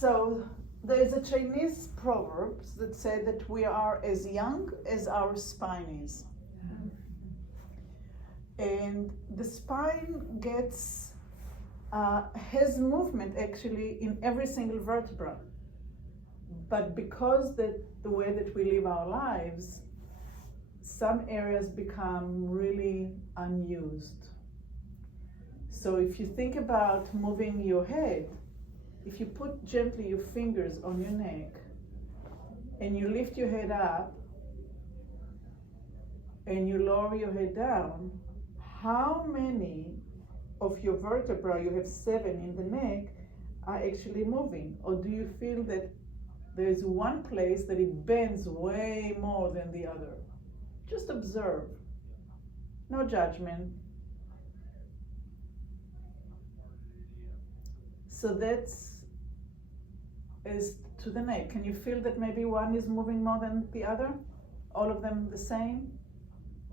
So there's a Chinese proverb that say that we are as young as our spine is. And the spine has movement actually in every single vertebra. But because the way that we live our lives, some areas become really unused. So if you think about moving your head, if you put gently your fingers on your neck and you lift your head up and you lower your head down, how many of your vertebrae, you have 7 in the neck, are actually moving? Or do you feel that there's one place that it bends way more than the other? Just observe. No judgment. So that's as to the neck. Can you feel that maybe one is moving more than the other? All of them the same?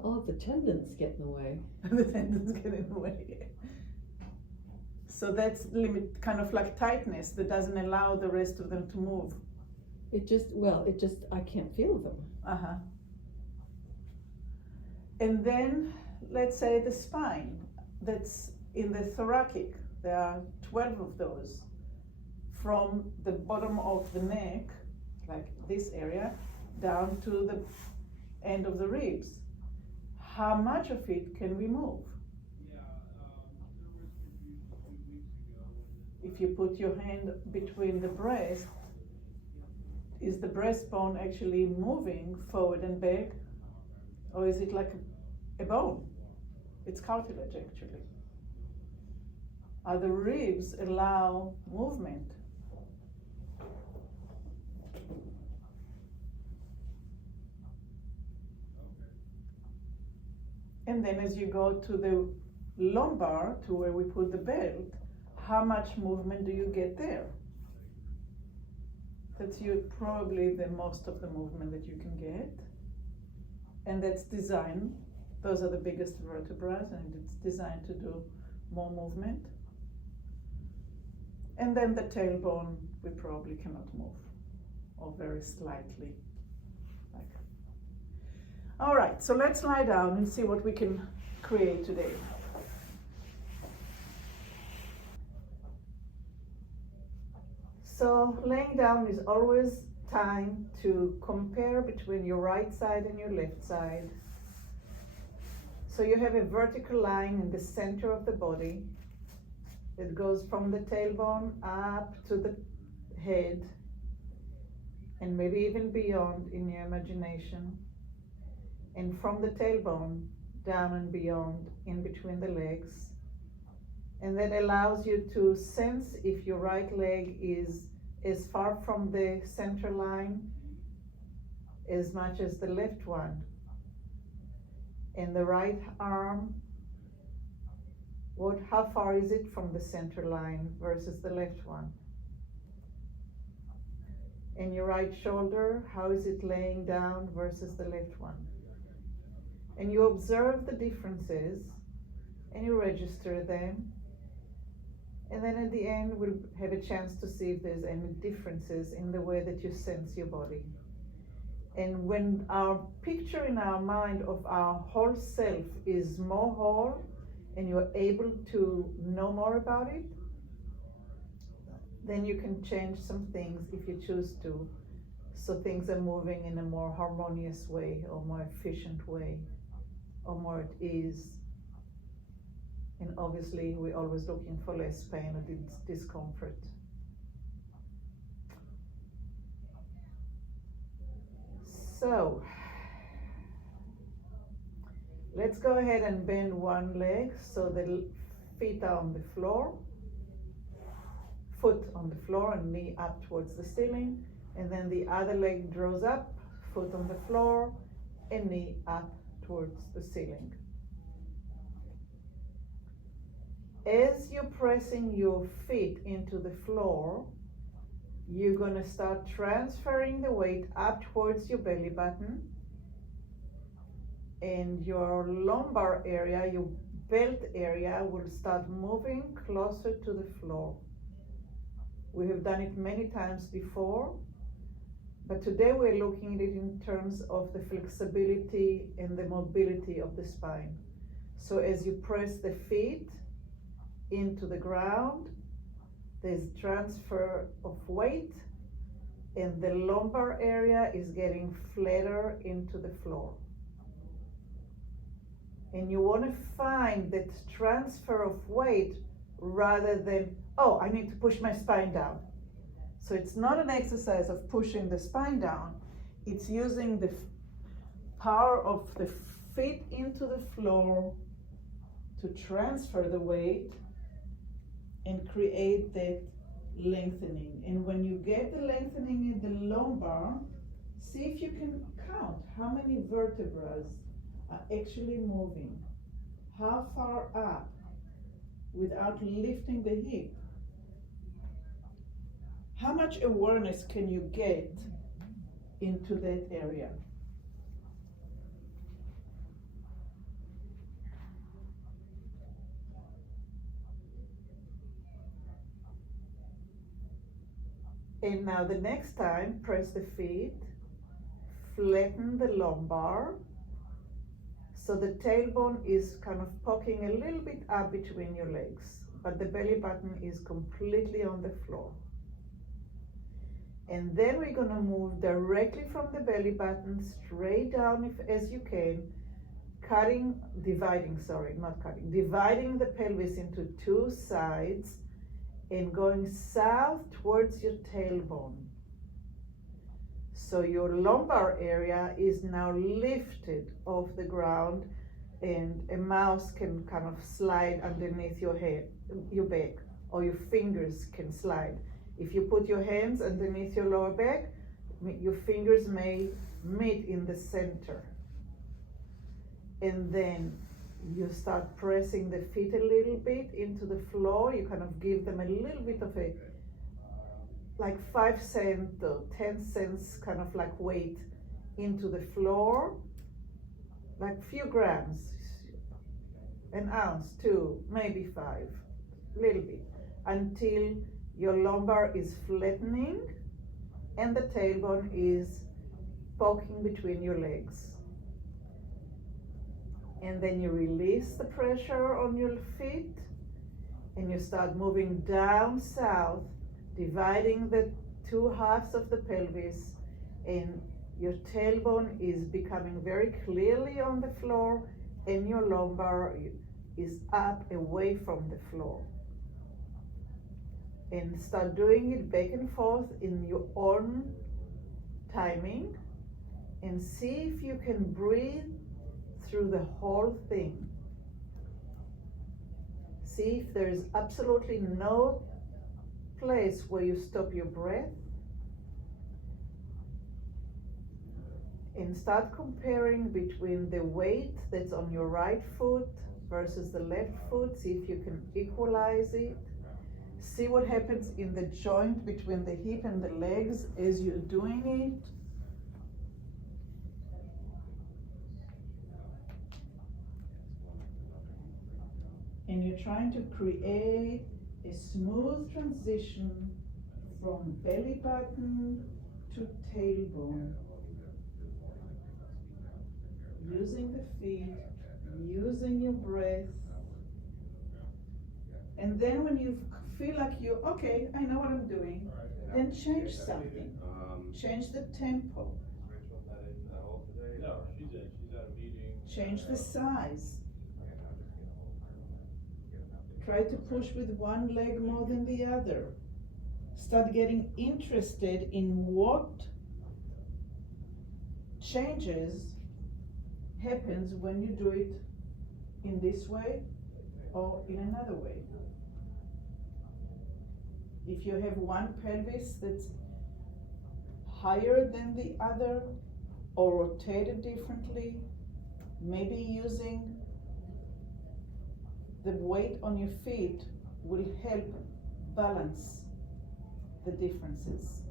All of the tendons get in the way. The tendons get in the way. So that's limit, kind of like tightness that doesn't allow the rest of them to move. I can't feel them. Uh-huh. And then let's say the spine, that's in the thoracic. There are 12 of those. From the bottom of the neck, like this area, down to the end of the ribs. How much of it can we move? If you put your hand between the breast, is the breastbone actually moving forward and back? Or is it like a bone? It's cartilage actually. Are the ribs allow movement? And then as you go to the lumbar, to where we put the belt, how much movement do you get there? That's probably the most of the movement that you can get. And that's designed, those are the biggest vertebrae, and it's designed to do more movement. And then the tailbone, we probably cannot move, or very slightly. All right, so let's lie down and see what we can create today. So laying down is always time to compare between your right side and your left side. So you have a vertical line in the center of the body. It goes from the tailbone up to the head, and maybe even beyond in your imagination. And from the tailbone down and beyond in between the legs. And that allows you to sense if your right leg is as far from the center line as much as the left one. And the right arm, how far is it from the center line versus the left one? And your right shoulder, how is it laying down versus the left one? And you observe the differences and you register them. And then at the end, we'll have a chance to see if there's any differences in the way that you sense your body. And when our picture in our mind of our whole self is more whole and you're able to know more about it, then you can change some things if you choose to, so things are moving in a more harmonious way or more efficient way, or more at ease. And obviously, we're always looking for less pain or discomfort. So, let's go ahead and bend one leg so the feet are on the floor, foot on the floor and knee up towards the ceiling, and then the other leg draws up, foot on the floor and knee up towards the ceiling. As you're pressing your feet into the floor, you're going to start transferring the weight up towards your belly button, and your lumbar area, your belt area, will start moving closer to the floor. We have done it many times before, but today we're looking at it in terms of the flexibility and the mobility of the spine. So as you press the feet into the ground, there's transfer of weight, and the lumbar area is getting flatter into the floor. And you want to find that transfer of weight rather than, oh, I need to push my spine down. So it's not an exercise of pushing the spine down. It's using the power of the feet into the floor to transfer the weight and create that lengthening. And when you get the lengthening in the lumbar, see if you can count how many vertebrae are actually moving, how far up without lifting the hip. How much awareness can you get into that area? And now the next time, press the feet, flatten the lumbar, so the tailbone is kind of poking a little bit up between your legs, but the belly button is completely on the floor. And then we're gonna move directly from the belly button straight down as you can, dividing the pelvis into two sides and going south towards your tailbone. So your lumbar area is now lifted off the ground, and a mouse can kind of slide underneath your head, your back, or your fingers can slide. If you put your hands underneath your lower back, your fingers may meet in the center. And then you start pressing the feet a little bit into the floor. You kind of give them a little bit of a, like 5 cents or 10 cents kind of like weight into the floor, like few grams, an ounce, 2, maybe 5, little bit, until your lumbar is flattening and the tailbone is poking between your legs. And then you release the pressure on your feet and you start moving down south, dividing the two halves of the pelvis, and your tailbone is becoming very clearly on the floor and your lumbar is up away from the floor. And start doing it back and forth in your own timing, and see if you can breathe through the whole thing. See if there is absolutely no place where you stop your breath, and start comparing between the weight that's on your right foot versus the left foot. See if you can equalize it. See what happens in the joint between the hip and the legs as you're doing it. And you're trying to create a smooth transition from belly button to tailbone. Using the feet, using your breath. And then when you feel like you're, okay, I know what I'm doing, then change something. Change the tempo. No, she's at a meeting. Change the size. Try to push with one leg more than the other. Start getting interested in what changes happens when you do it in this way or in another way. If you have one pelvis that's higher than the other or rotated differently, maybe using the weight on your feet will help balance the differences.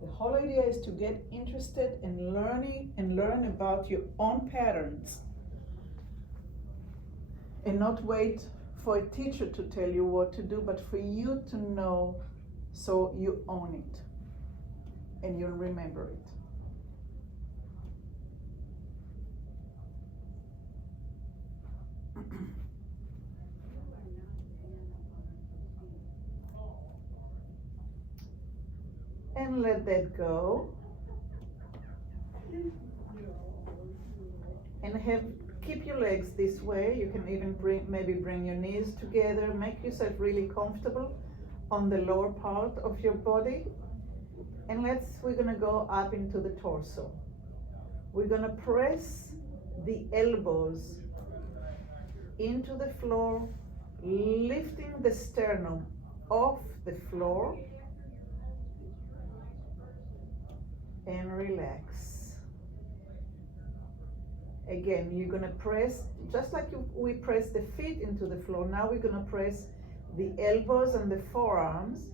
The whole idea is to get interested in learning and learn about your own patterns, and not wait for a teacher to tell you what to do, but for you to know so you own it and you'll remember it. And let that go. And keep your legs this way. You can even maybe bring your knees together. Make yourself really comfortable on the lower part of your body. And we're gonna go up into the torso. We're gonna press the elbows into the floor, lifting the sternum off the floor, and relax. Again, you're gonna press, just like we press the feet into the floor, now we're gonna press the elbows and the forearms,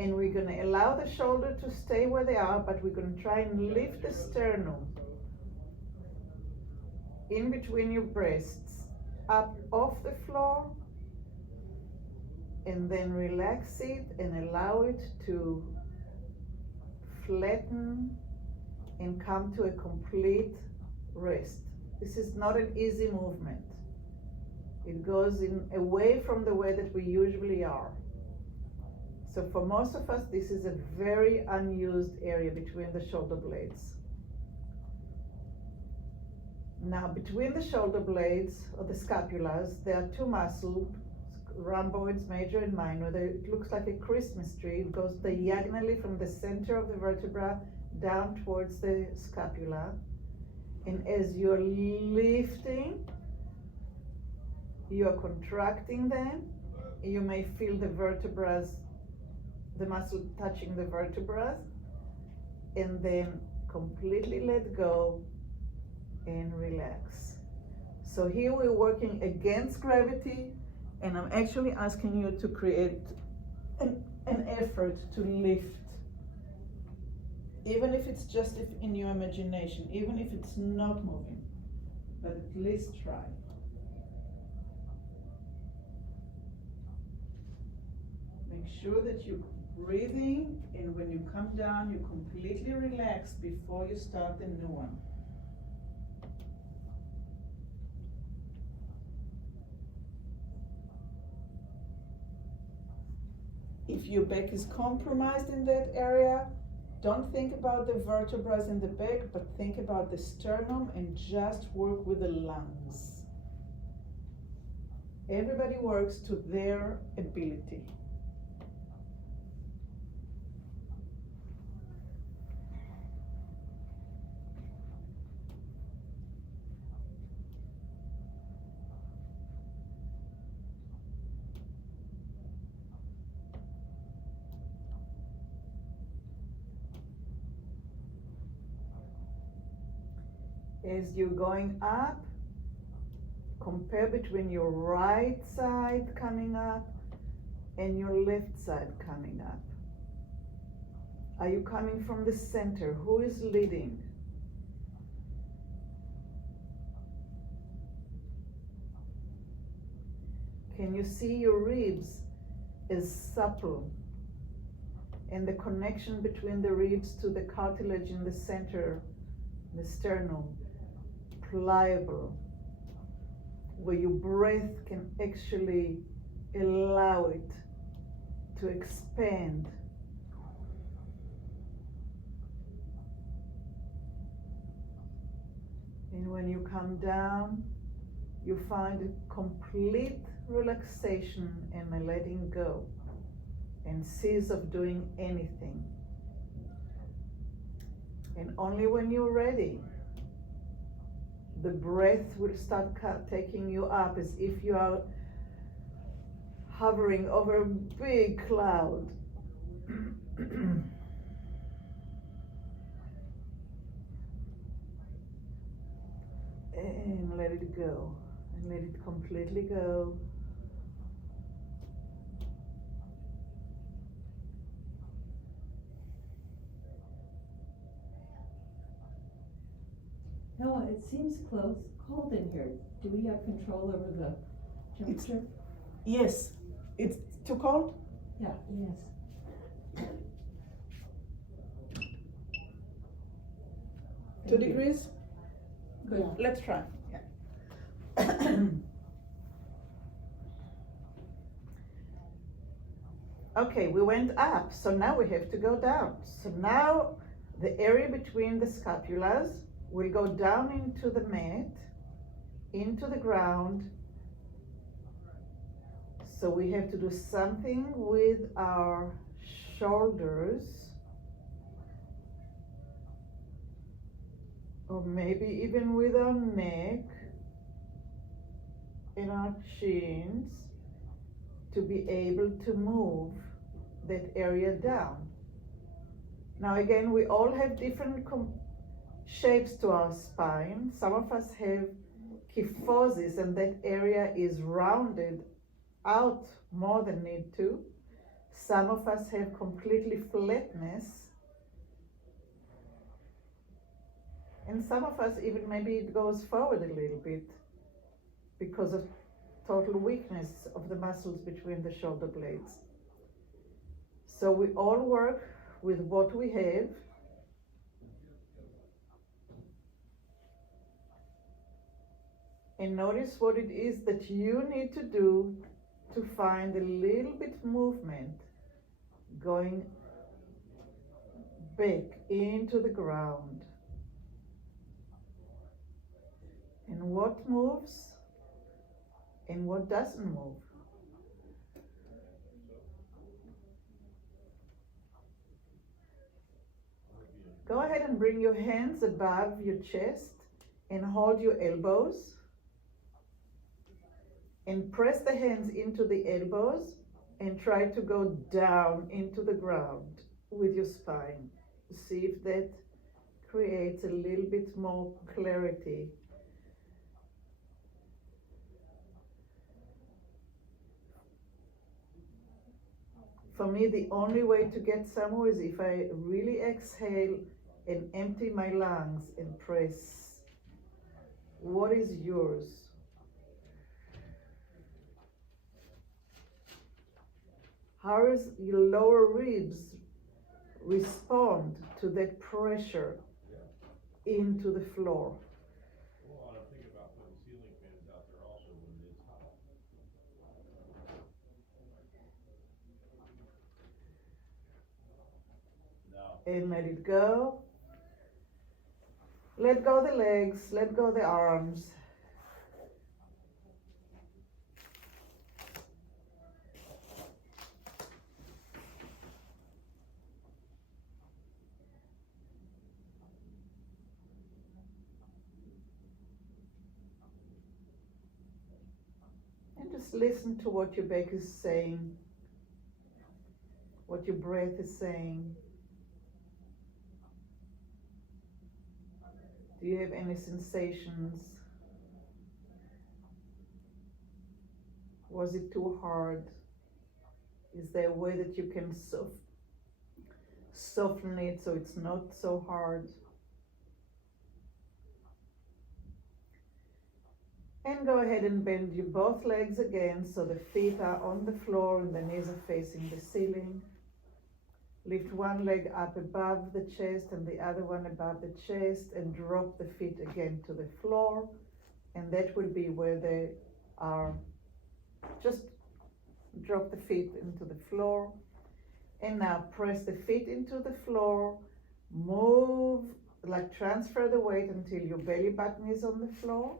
and we're gonna allow the shoulder to stay where they are, but we're gonna try and lift the sternum in between your breasts, up off the floor, and then relax it and allow it to flatten and come to a complete rest. This is not an easy movement. It goes away from the way that we usually are. So for most of us, this is a very unused area between the shoulder blades. Now, between the shoulder blades or the scapulas, there are two muscles, rhomboids, major and minor. It looks like a Christmas tree. It goes diagonally from the center of the vertebra down towards the scapula. And as you're lifting, you're contracting them. You may feel the vertebrae, the muscle touching the vertebrae, and then completely let go and relax. So here we're working against gravity, and I'm actually asking you to create an effort to lift. Even if it's just in your imagination, even if it's not moving, but at least try. Make sure that you're breathing, and when you come down, you completely relax before you start a new one. If your back is compromised in that area, don't think about the vertebrae in the back, but think about the sternum and just work with the lungs. Everybody works to their ability. As you're going up, compare between your right side coming up and your left side coming up. Are you coming from the center? Who is leading? Can you see your ribs as supple and the connection between the ribs to the cartilage in the center, the sternum? Pliable, where your breath can actually allow it to expand. And when you come down, you find a complete relaxation and a letting go and cease of doing anything. And only when you're ready, the breath will start taking you up as if you are hovering over a big cloud. And let it go, and let it completely go. Noah, it seems cold in here. Do we have control over the temperature? Yes, it's too cold? Yeah. Yes. 2 degrees? Good, Yeah. let's try. Yeah. Okay, we went up, so now we have to go down. So now the area between the scapulas will go down into the mat, into the ground. So we have to do something with our shoulders, or maybe even with our neck and our chins, to be able to move that area down. Now again, we all have different shapes to our spine. Some of us have kyphosis and that area is rounded out more than need to. Some of us have completely flatness. And some of us even maybe it goes forward a little bit because of total weakness of the muscles between the shoulder blades. So we all work with what we have. And notice what it is that you need to do to find a little bit movement going back into the ground. And what moves and what doesn't move. Go ahead and bring your hands above your chest and hold your elbows. And press the hands into the elbows and try to go down into the ground with your spine. See if that creates a little bit more clarity. For me, the only way to get somewhere is if I really exhale and empty my lungs and press. What is yours? How does your lower ribs respond to that pressure into the floor? Well, and I'm thinking about putting ceiling fans out there also when it's hot. No. And let it go. Let go the legs, let go the arms. And just listen to what your back is saying, what your breath is saying. Do you have any sensations? Was it too hard? Is there a way that you can soften it so it's not so hard? And go ahead and bend your both legs again so the feet are on the floor and the knees are facing the ceiling. Lift one leg up above the chest and the other one above the chest and drop the feet again to the floor. And that will be where they are. Just drop the feet into the floor. And now press the feet into the floor. Move, like transfer the weight until your belly button is on the floor.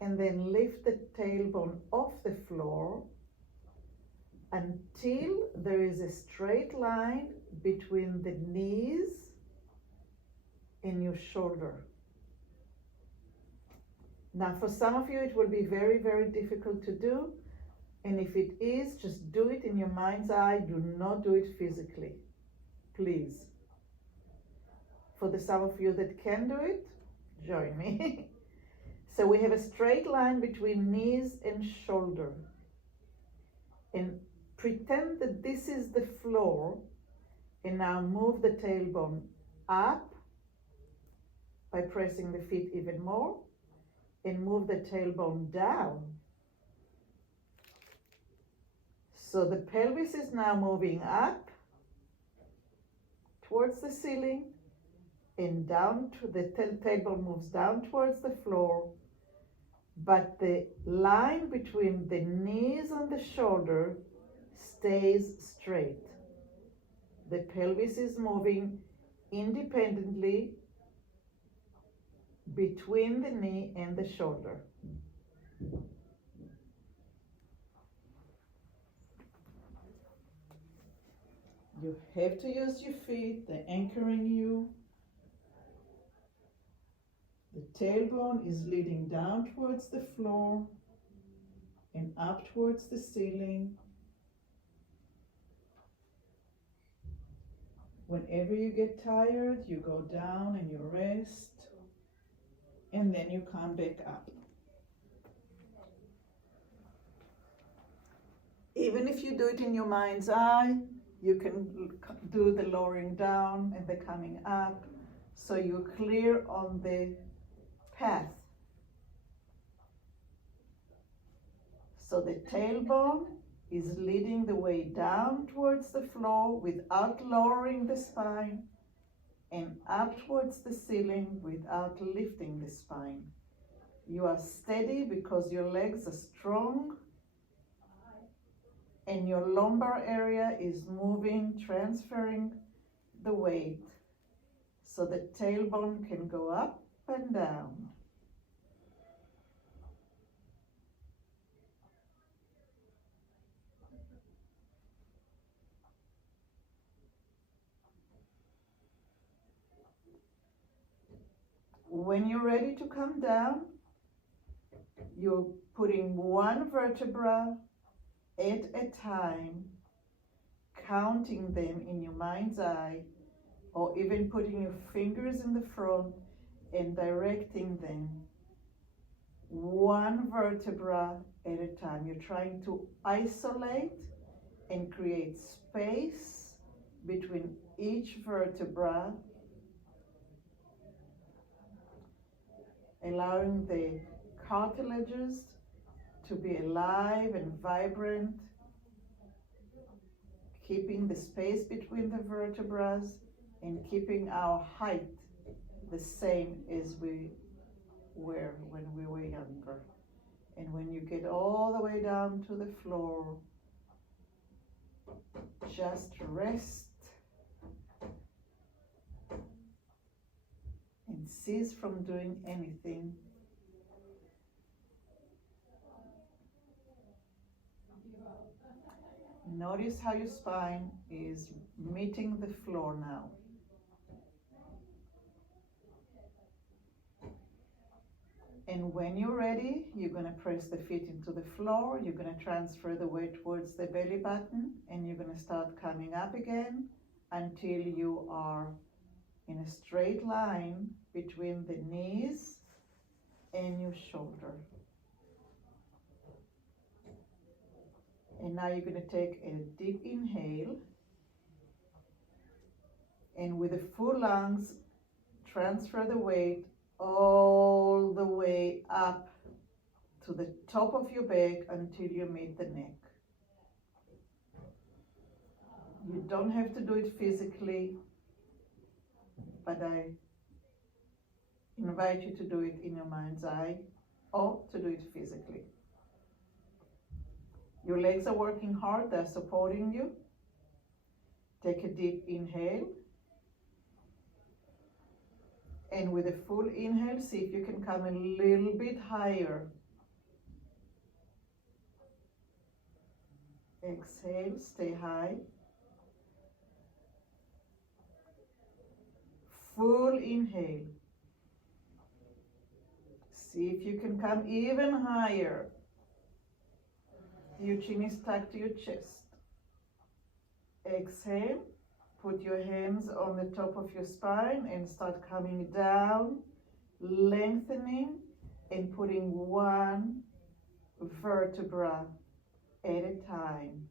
And then lift the tailbone off the floor until there is a straight line between the knees and your shoulder. Now for some of you it will be very, very difficult to do, and if it is, just do it in your mind's eye, do not do it physically, please. For the some of you that can do it, join me. So we have a straight line between knees and shoulder. And pretend that this is the floor, and now move the tailbone up by pressing the feet even more, and move the tailbone down So the pelvis is now moving up towards the ceiling and down to the tailbone moves down towards the floor, but the line between the knees and the shoulder stays straight. The pelvis is moving independently between the knee and the shoulder. You have to use your feet, they're anchoring you. The tailbone is leading down towards the floor and up towards the ceiling. Whenever you get tired, you go down and you rest, and then you come back up. Even if you do it in your mind's eye, you can do the lowering down and the coming up, so you're clear on the path. So the tailbone is leading the way down towards the floor without lowering the spine, and up towards the ceiling without lifting the spine. You are steady because your legs are strong, and your lumbar area is moving, transferring the weight so the tailbone can go up and down. When you're ready to come down, you're putting one vertebra at a time, counting them in your mind's eye, or even putting your fingers in the front and directing them one vertebra at a time. You're trying to isolate and create space between each vertebra, allowing the cartilages to be alive and vibrant, keeping the space between the vertebrae and keeping our height the same as we were when we were younger. And when you get all the way down to the floor, just rest and cease from doing anything. Notice how your spine is meeting the floor now. And when you're ready, you're going to press the feet into the floor, you're going to transfer the weight towards the belly button, and you're going to start coming up again until you are in a straight line between the knees and your shoulder. And now you're going to take a deep inhale, and with the full lungs, transfer the weight all the way up to the top of your back until you meet the neck. You don't have to do it physically, but I invite you to do it in your mind's eye or to do it physically. Your legs are working hard, they're supporting you. Take a deep inhale. And with a full inhale, see if you can come a little bit higher. Exhale, stay high. Full inhale. See if you can come even higher. Your chin is tucked to your chest. Exhale. Put your hands on the top of your spine and start coming down, lengthening and putting one vertebra at a time.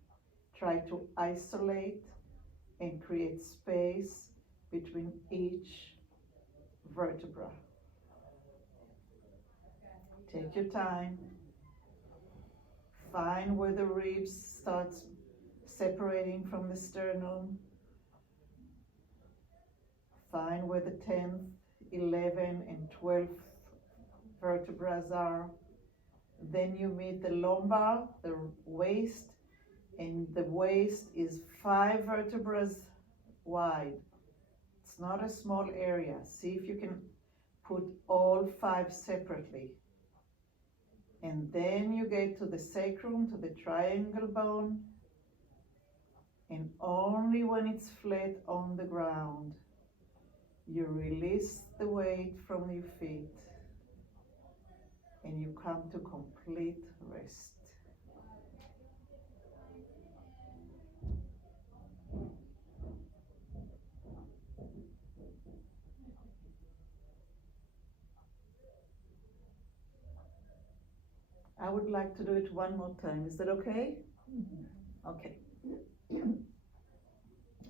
Try to isolate and create space between each vertebra. Take your time. Find where the ribs starts separating from the sternum. Find where the 10th, 11th, and 12th vertebrae are. Then you meet the lumbar, the waist, and the waist is 5 vertebrae wide. It's not a small area. See if you can put all 5 separately. And then you get to the sacrum, to the triangle bone, and only when it's flat on the ground, you release the weight from your feet and you come to complete rest. I would like to do it one more time. Is that okay? Mm-hmm. Okay.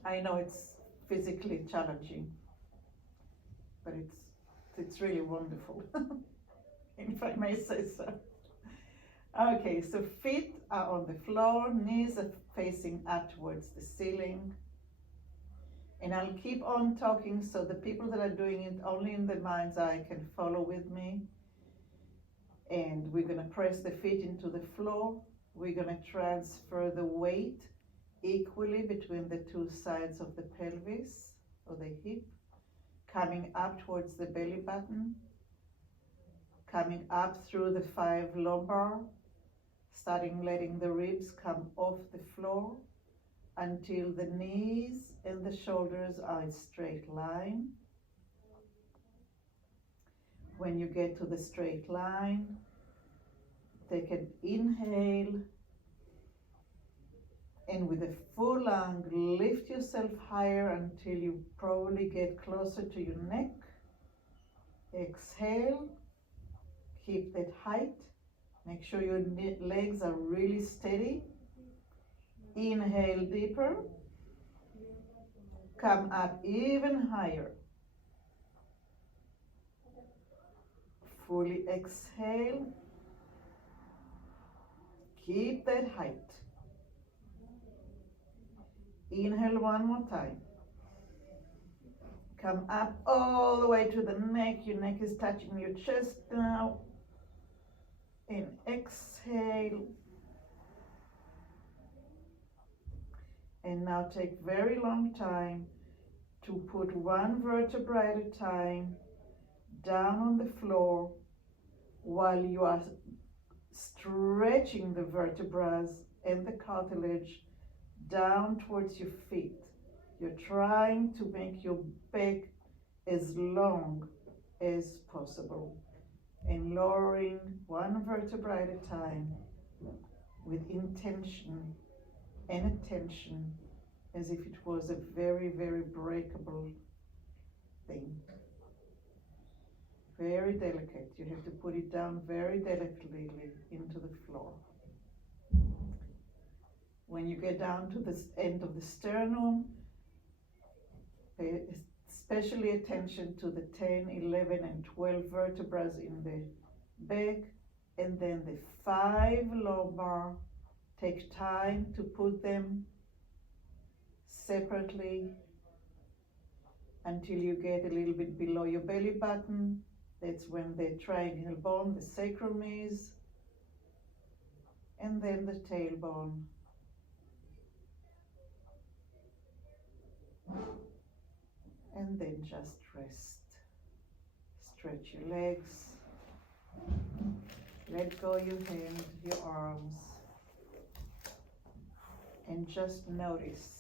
I know it's physically challenging, but it's really wonderful, if I may say so. Okay, so feet are on the floor, knees are facing up towards the ceiling. And I'll keep on talking so the people that are doing it only in the mind's eye can follow with me. And we're gonna press the feet into the floor. We're gonna transfer the weight equally between the 2 sides of the pelvis or the hip, coming up towards the belly button, coming up through the 5 lumbar, starting letting the ribs come off the floor until the knees and the shoulders are in straight line. When you get to the straight line, take an inhale, and with a full lung, lift yourself higher until you probably get closer to your neck. Exhale, keep that height. Make sure your legs are really steady. Inhale deeper. Come up even higher. Fully exhale. Keep that height. Inhale one more time. Come up all the way to the neck. Your neck is touching your chest now. And exhale. And now take very long time to put 1 vertebra at a time down on the floor while you are stretching the vertebrae and the cartilage down towards your feet. You're trying to make your back as long as possible and lowering 1 vertebra at a time with intention and attention as if it was a very, very breakable thing. Very delicate. You have to put it down very delicately into the floor. When you get down to the end of the sternum, pay especially attention to the 10, 11, and 12 vertebrae in the back, and then the 5 lumbar. Take time to put them separately until you get a little bit below your belly button. That's when the triangle bone, the sacrum is, and then the tailbone. And then just rest. Stretch your legs. Let go your hand, your arms. And just notice.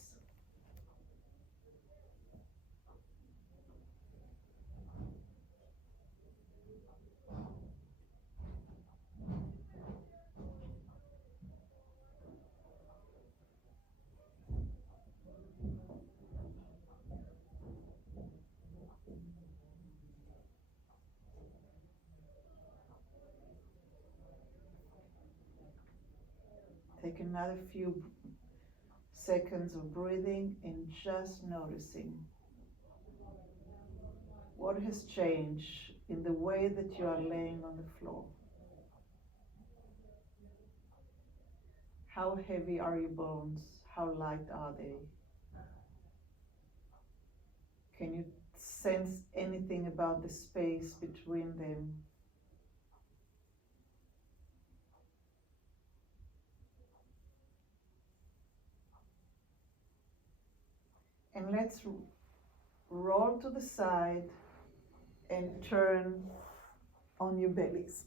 Take another few seconds of breathing and just noticing what has changed in the way that you are laying on the floor. How heavy are your bones? How light are they? Can you sense anything about the space between them? And let's roll to the side and turn on your bellies.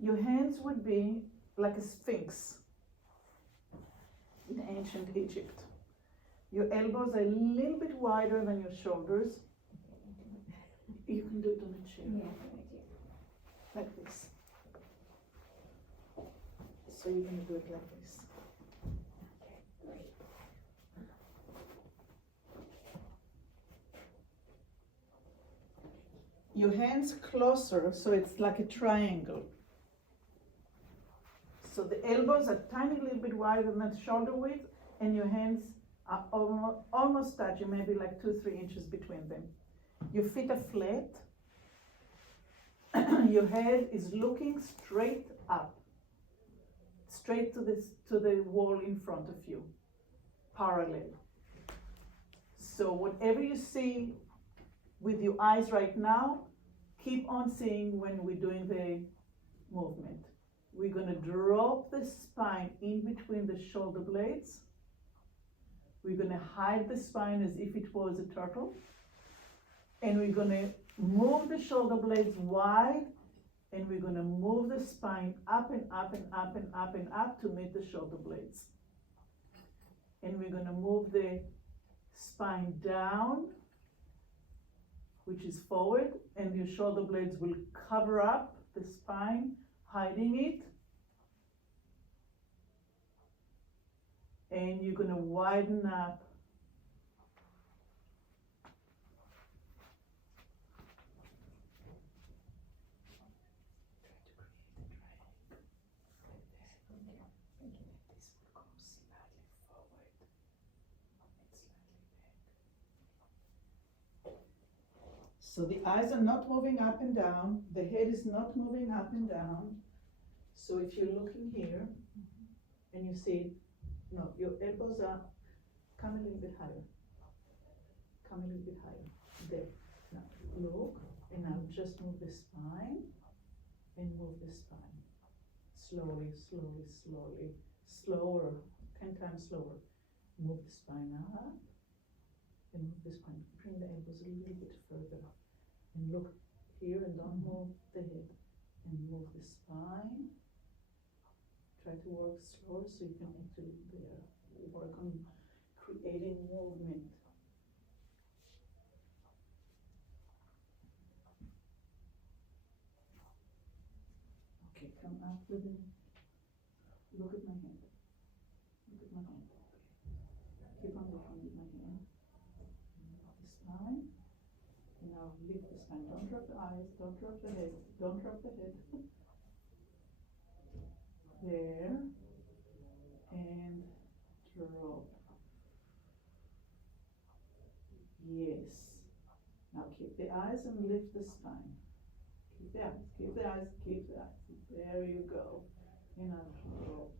Your hands would be like a sphinx in ancient Egypt. Your elbows are a little bit wider than your shoulders. You can do it on a chair. Like this. So you're going to do it like this. Your hands closer, so it's like a triangle. So the elbows are tiny little bit wider than the shoulder width, and your hands are almost touching, maybe like 2-3 inches between them. Your feet are flat. Your head is looking straight up, straight to the wall in front of you, parallel. So whatever you see with your eyes right now, keep on seeing when we're doing the movement. We're going to drop the spine in between the shoulder blades. We're going to hide the spine as if it was a turtle. And we're going to move the shoulder blades wide, and we're going to move the spine up and up and up and up and up to meet the shoulder blades. And we're going to move the spine down, which is forward, and your shoulder blades will cover up the spine, hiding it. And you're going to widen up. So the eyes are not moving up and down, the head is not moving up and down. So if you're looking here and you see, no, your elbows are, come a little bit higher. Come a little bit higher. There. Now look, and now just move the spine and move the spine. Slowly, slowly, slowly. Slower, 10 times slower. Move the spine up and move the spine. Bring the elbows a little bit further. And look here and don't move the head. And move the spine. Try to work slower so you can actually work on creating movement. Okay, come up with it. Look at my hand. Look at my hand. Keep on looking at my hand. Move the spine. Now lift the spine. Don't drop the eyes. Don't drop the head. Don't drop the head. There. And drop. Yes. Now keep the eyes and lift the spine. Keep the eyes. Keep the eyes. Keep the eyes. There you go. And now drop.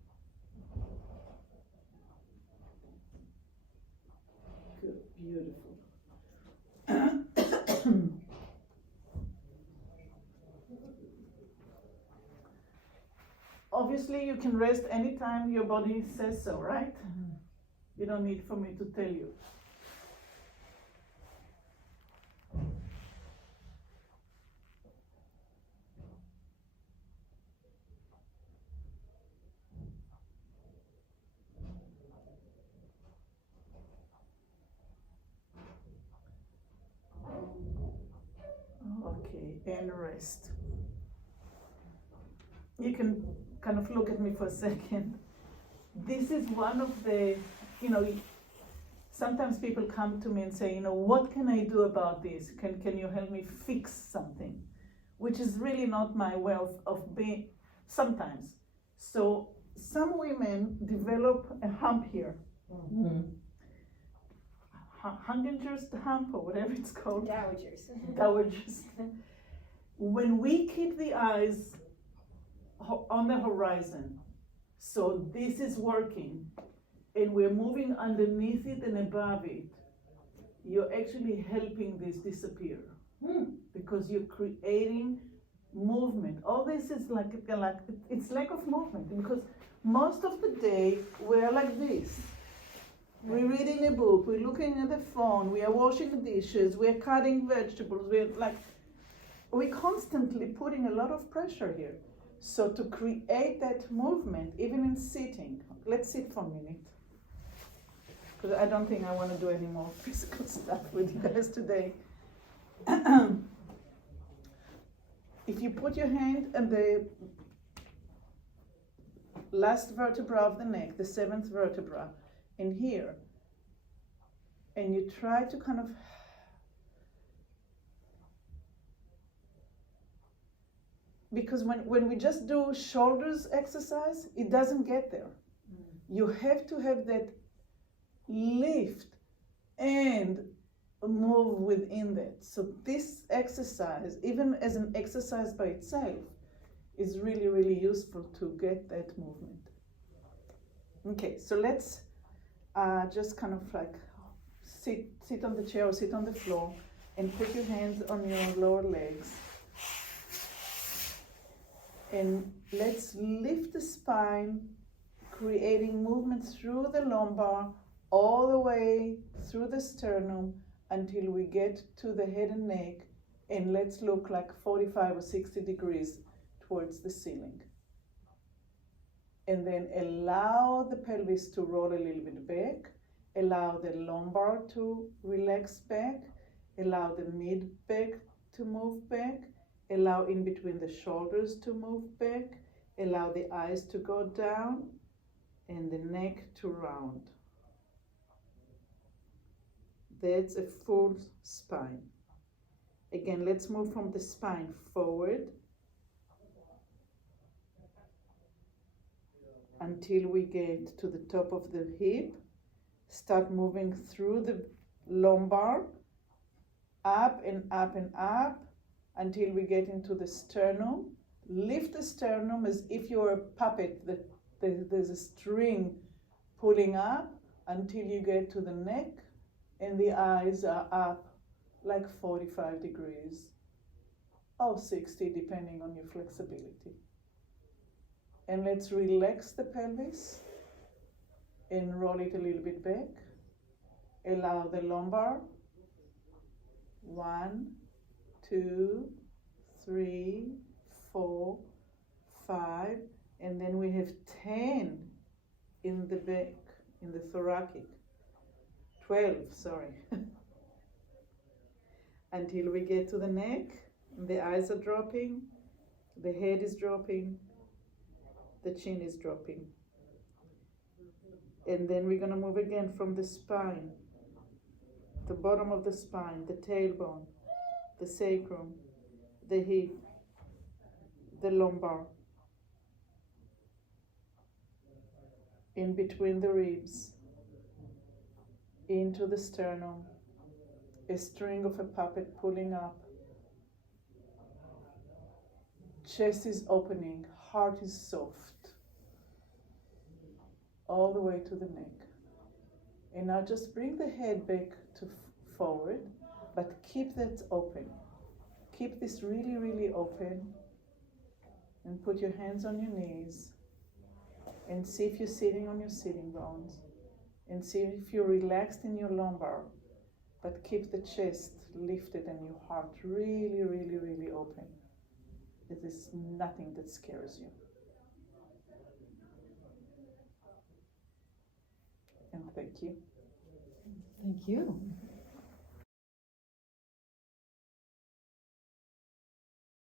Good. Beautiful. Obviously, you can rest anytime your body says so, right? You don't need for me to tell you. Okay, and rest. You can kind of look at me for a second. This is one of the, sometimes people come to me and say, what can I do about this? Can you help me fix something? Which is really not my way of being, sometimes. So some women develop a hump here, Mm. Hunginger's hump or whatever it's called. Dowagers. Dowagers. When we keep the eyes on the horizon, so this is working, and we're moving underneath it and above it, you're actually helping this disappear. Because you're creating movement. All this is like it's lack of movement, because most of the day we're like this. We're reading a book, we're looking at the phone, we are washing the dishes, we're cutting vegetables, we're constantly putting a lot of pressure here. So to create that movement, even in sitting, let's sit for a minute. Because I don't think I want to do any more physical stuff with you guys today. If you put your hand on the last vertebra of the neck, the seventh vertebra, in here, and you try to kind of because when we just do shoulders exercise, it doesn't get there. You have to have that lift and move within that. So this exercise, even as an exercise by itself, is really, really useful to get that movement. Okay, so let's just kind of like sit on the chair or sit on the floor and put your hands on your lower legs. And let's lift the spine, creating movement through the lumbar, all the way through the sternum until we get to the head and neck, and let's look like 45 or 60 degrees towards the ceiling. And then allow the pelvis to roll a little bit back, allow the lumbar to relax back, allow the mid back to move back, allow in between the shoulders to move back, allow the eyes to go down, and the neck to round. That's a full spine. Again, let's move from the spine forward until we get to the top of the hip. Start moving through the lumbar, up and up and up until we get into the sternum. Lift the sternum as if you're a puppet, there's a string pulling up until you get to the neck, and the eyes are up like 45 degrees or 60 depending on your flexibility. And let's relax the pelvis and roll it a little bit back. Allow the lumbar. 1, 2, 3, 4, 5, and then we have 10 in the back, in the thoracic. 12, sorry. Until we get to the neck, the eyes are dropping, the head is dropping, the chin is dropping. And then we're gonna move again from the spine, the bottom of the spine, the tailbone, the sacrum, the hip, the lumbar, in between the ribs, into the sternum, a string of a puppet pulling up. Chest is opening, heart is soft, all the way to the neck. And now just bring the head back to forward, but keep that open. Keep this really, really open, and put your hands on your knees and see if you're sitting on your sitting bones, and see if you're relaxed in your lumbar, but keep the chest lifted and your heart really, really, really open. There is nothing that scares you. And thank you. Thank you.